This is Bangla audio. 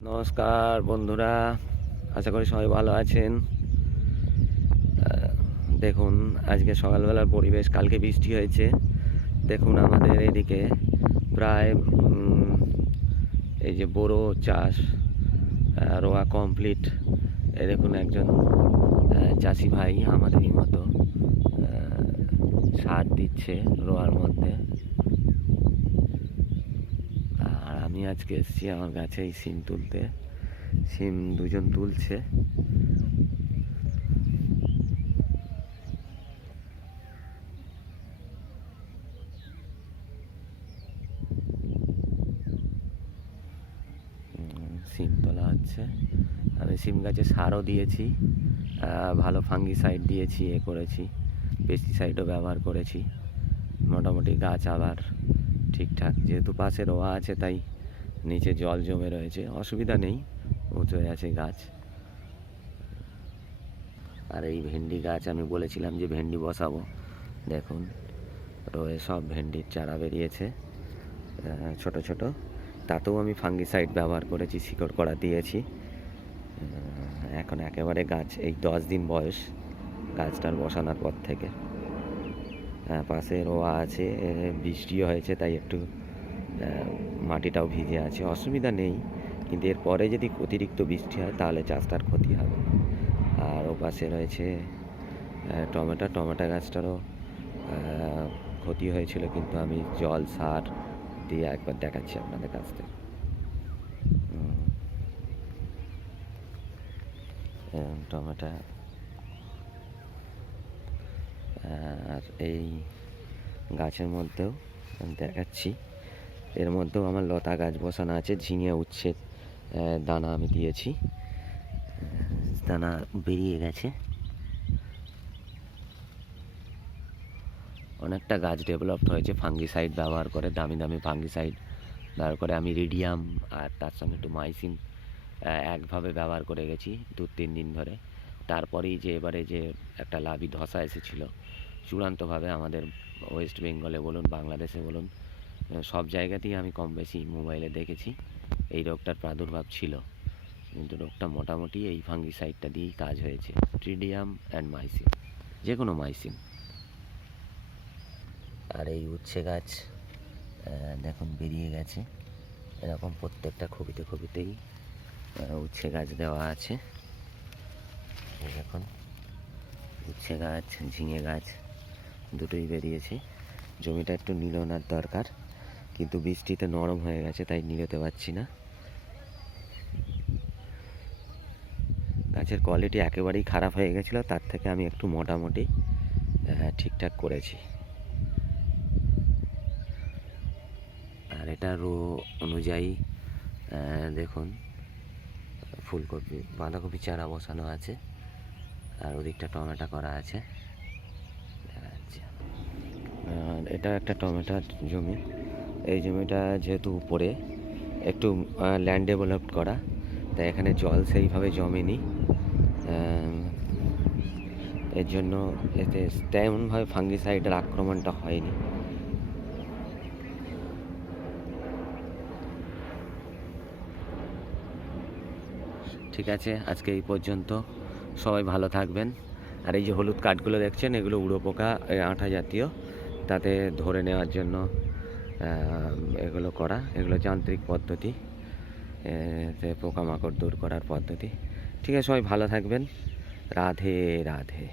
নমস্কার বন্ধুরা, আশা করি সবাই ভালো আছেন। দেখুন, আজকে সকালবেলার পরিবেশ, কালকে বৃষ্টি হয়েছে। দেখুন আমাদের এদিকে প্রায় এই যে বোরো চাষ রোয়া কমপ্লিট। এই দেখুন একজন চাষি ভাই আমাদেরই মতো সার দিচ্ছে রোয়ার মধ্যে। আর আমি আজকে এসেছি আমার গাছে এই সিম তুলতে। সিম দুজন তুলছে। সিম তোলা হচ্ছে। আমি সিম গাছে সারও দিয়েছি, ভালো ফাঙ্গিসাইড দিয়েছি, করেছি, পেস্টিসাইডও ব্যবহার করেছি। মোটামুটি গাছ আবার ঠিকঠাক, যেহেতু পাশে রোয়া আছে তাই নিচে জল জমে রয়েছে, অসুবিধা নেই, উঁচু হয়ে আছে গাছ। আর এই ভেন্ডি গাছ আমি বলেছিলাম যে ভেন্ডি বসাবো, দেখুন রয়ে সব ভেন্ডির চারা বেরিয়েছে ছোট ছোট। তাতেও আমি ফাঙ্গিসাইড ব্যবহার করেছি, শিকড় করা দিয়েছি। এখন একেবারে গাছ এই 10 দিন বয়স গাছটার বসানোর পর থেকে। পাশে রোয়া আছে, বৃষ্টিও হয়েছে তাই একটু মাটিটাও ভিজে আছে, অসুবিধা নেই। কিন্তু এরপরে যদি অতিরিক্ত বৃষ্টি হয় তাহলে চাষটার ক্ষতি হবে। আর ও পাশে রয়েছে টমেটো গাছটারও ক্ষতি হয়েছিল, কিন্তু আমি জল সার দিয়ে একবার দেখাচ্ছি আপনাদের কাছ থেকে। টমেটো আর এই গাছের মধ্যেও দেখাচ্ছি, এর মধ্যেও আমার লতা গাছ বসানো আছে। ঝিঙে উচ্ছে দানা আমি দিয়েছি, দানা বেরিয়ে গেছে। অনেকটা গাছ ডেভেলপড হয়েছে ফাঙ্গিসাইড ব্যবহার করে, দামি দামি ফাঙ্গিসাইড ব্যবহার করে। আমি রেডিয়াম আর তার সঙ্গে একটু মাইসিন একভাবে ব্যবহার করে গেছি 2-3 দিন ধরে। তারপরেই যে এবারে যে একটা লাভি ধসা এসেছিলো চূড়ান্তভাবে, আমাদের ওয়েস্ট বেঙ্গলে বলুন, বাংলাদেশে বলুন, সব জায়গাতেই আমি কম বেশি মোবাইলে দেখেছি এই রোগটার প্রাদুর্ভাব ছিল। কিন্তু রোগটা মোটামুটি এই ফাঙ্গিসাইডটা দিয়েই কাজ হয়েছে, ট্রিডিয়াম অ্যান্ড মাইসিন, যে কোনো মাইসিন। আর এই উচ্ছে গাছ দেখুন বেরিয়ে গেছে, এরকম প্রত্যেকটা খবিতেই উচ্ছে গাছ দেওয়া আছে। দেখুন উচ্ছে গাছ, ঝিঙে গাছ দুটোই বেরিয়েছে। জমিটা একটু নিড়ানোর দরকার, কিন্তু বৃষ্টিতে নরম হয়ে গেছে তাই নিড়াতে পারছি না। গাছের কোয়ালিটি একেবারেই খারাপ হয়ে গেছিলো, তার থেকে আমি একটু মোটামুটি ঠিকঠাক করেছি। আর এটা রো অনুযায়ী দেখুন ফুলকপি, বাঁধাকপি চারা বসানো আছে, আর ওদিকটা টমেটো করা আছে। আর এটা একটা টমেটোর জমি। এই জমিটা যেহেতু উপরে একটু ল্যান্ড ডেভেলপড করা, তাই এখানে জল সেইভাবে জমেনি, এর জন্য এতে তেমনভাবে ফাঙ্গিসাইডের আক্রমণটা হয়নি। ঠিক আছে, আজকে এই পর্যন্ত। সবাই ভালো থাকবেন। আর এই যে হলুদ কাঠগুলো দেখছেন, এগুলো উড়ো পোকা, আঠা জাতীয়, তাতে ধরে নেওয়ার জন্য এগুলো করা, এগুলো যান্ত্রিক পদ্ধতি, পোকামাকড় দূর করার পদ্ধতি। ঠিক আছে, সবাই ভালো থাকবেন। রাধে রাধে।